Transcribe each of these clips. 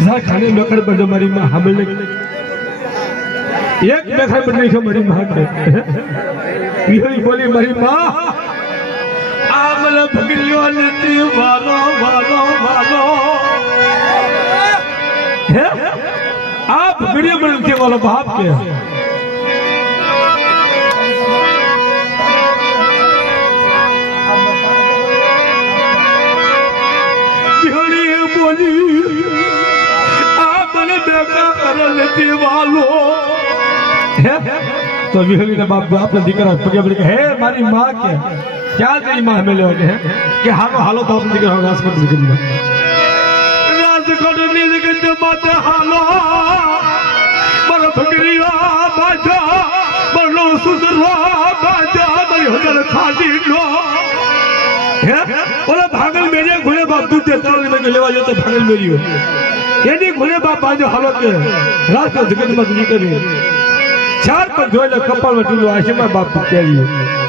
હજાર ખાને મેકડ બંધ મારી માં હામેલ એક મેખાડ બંધ છે મારી માં કે બોલી, મારી માં આ મને ભગલ્યો નથી આ ભગડ્યો મને નથી વાલો બાપ કે. મને બેટા કરે નથી વાલો. હે? તો વિહળી ના બાપ આપણા દીકરા પગે પડી હે, મારી માં કે, ક્યાં તેરી માં હમે લેવા કે? કે હાલો હાલો આપણા દીકરા રાજકોટ જગતમાં રાજકોટની જગત માતે હાલો. મારા ભગરીયા બાજા, મારો સુધરવા બાજા, મારી હજાર ખાડી નો હે? ઓલા ભાગલ મેરે ઘોડે બાપ દૂધ દેતા લેવા જતો ભાગલ મેરી એની ઘોડે બાપ બાજો હાલો કે રાત જગતમાં તું નીકળી ચાર પર જોઈને કપાળમાં ટૂલું આશીમાં બાપ કેરી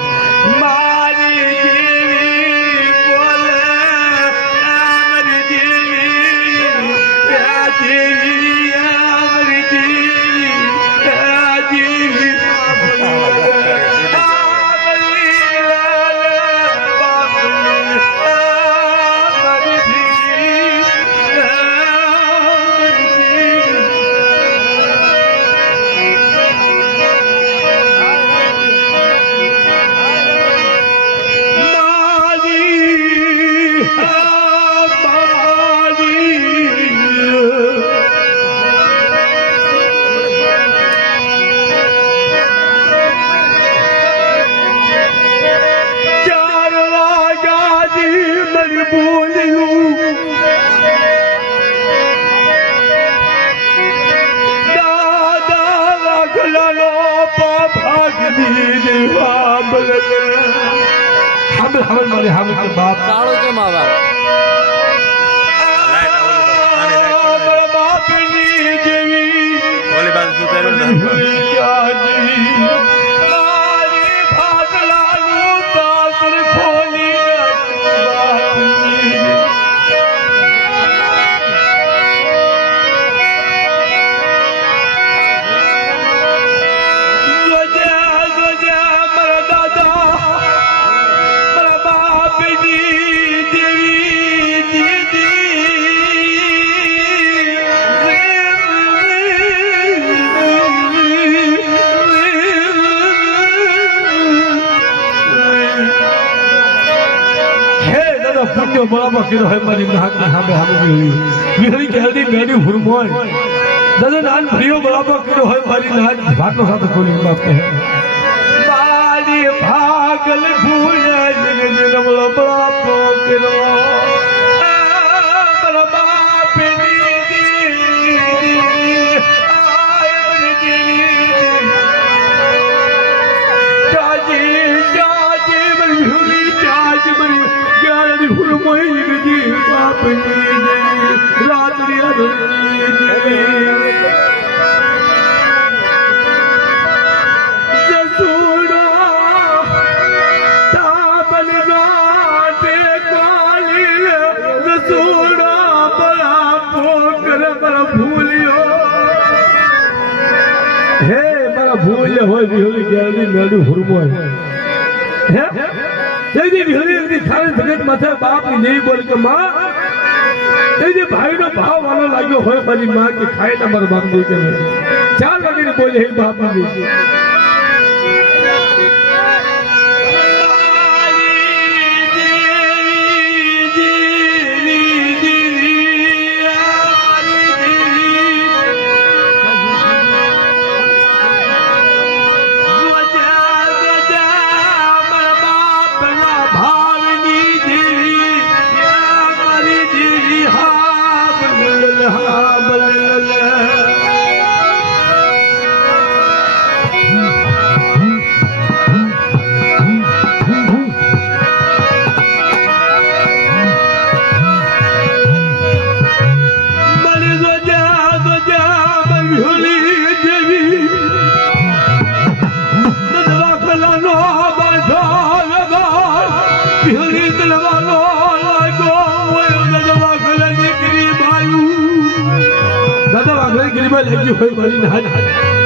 હામે હામે મારી હામે કે બાપ. કાળો કેમ આવે? બાપની જેવી ઓલી બાજુ સુધાર્યું હે દાદા પુણ્ય બરાબર કર્યો હે મારી નાક ને સામે સામે વિહળી કે હલ્દી મેરી હુરમોય દાદા નાન ભર્યો બરાબર કર્યો હોય મારી નાક ભાટલો સાથે ખોલી બાપ કહે મારી ભાગલ ભૂયા બળા ભૂલ્યો હે, મારા ભૂલ્ય હોય વિહોલી ગેરડી મેળવી હુરમોય હે? એજી વિહોલી એની ખાલી જગત માથે બાપની નહીં ભાઈ નો ભાવ વાલો લાગ્યો હોય, મારી માં કે ખાઈ ના મારો બાપની ચાર વાગીને બોલે બાપની ભીલી તલવાનો લાગો ઓય દાદા વાઘલા નીકળી બાયું દાદા વાઘલા હોય મારી ના.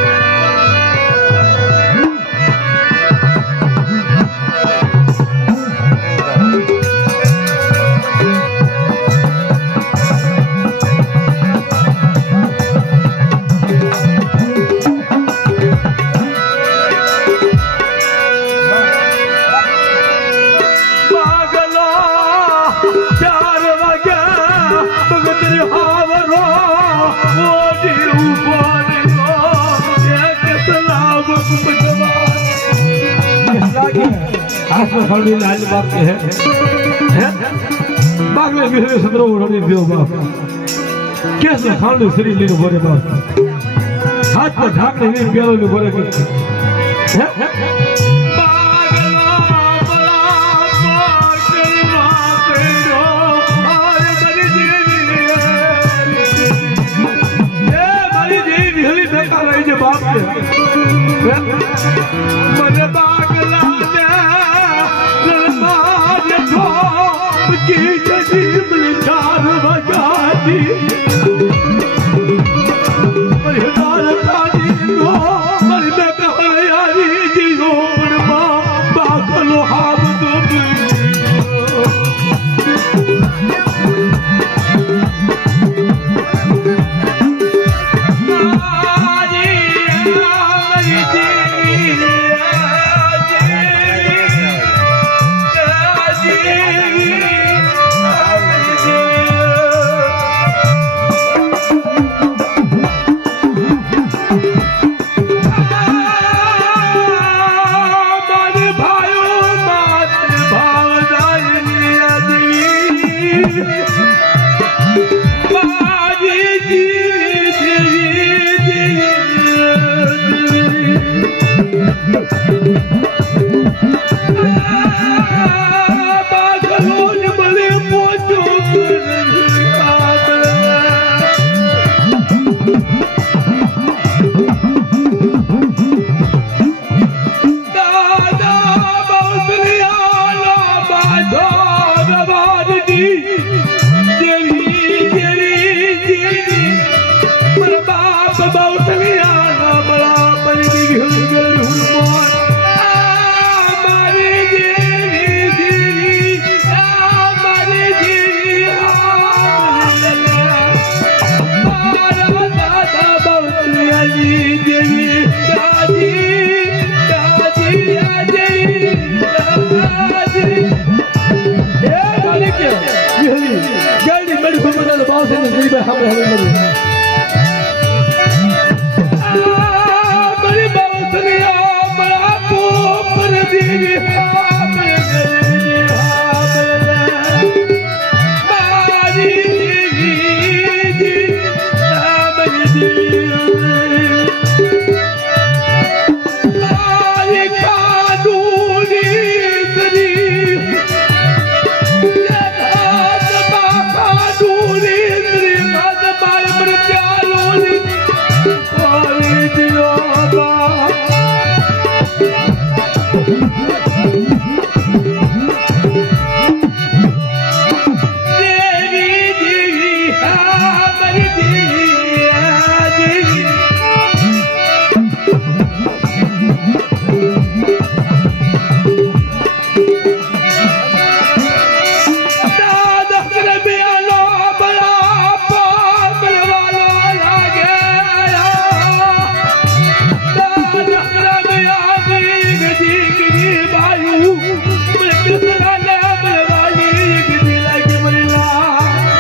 ફળની લાલ બાપ કે હે બાગલે બિહરે સદરો ઉડડી ગયો બાપ કેસ ખાંડ શ્રી લીને ભરે બાપ હાથ પર ઢાકને ને પેલો ને ભરે કે હે કરે છે બાપ મને દાગ લાગે કી જજી બિચાર વગાડી.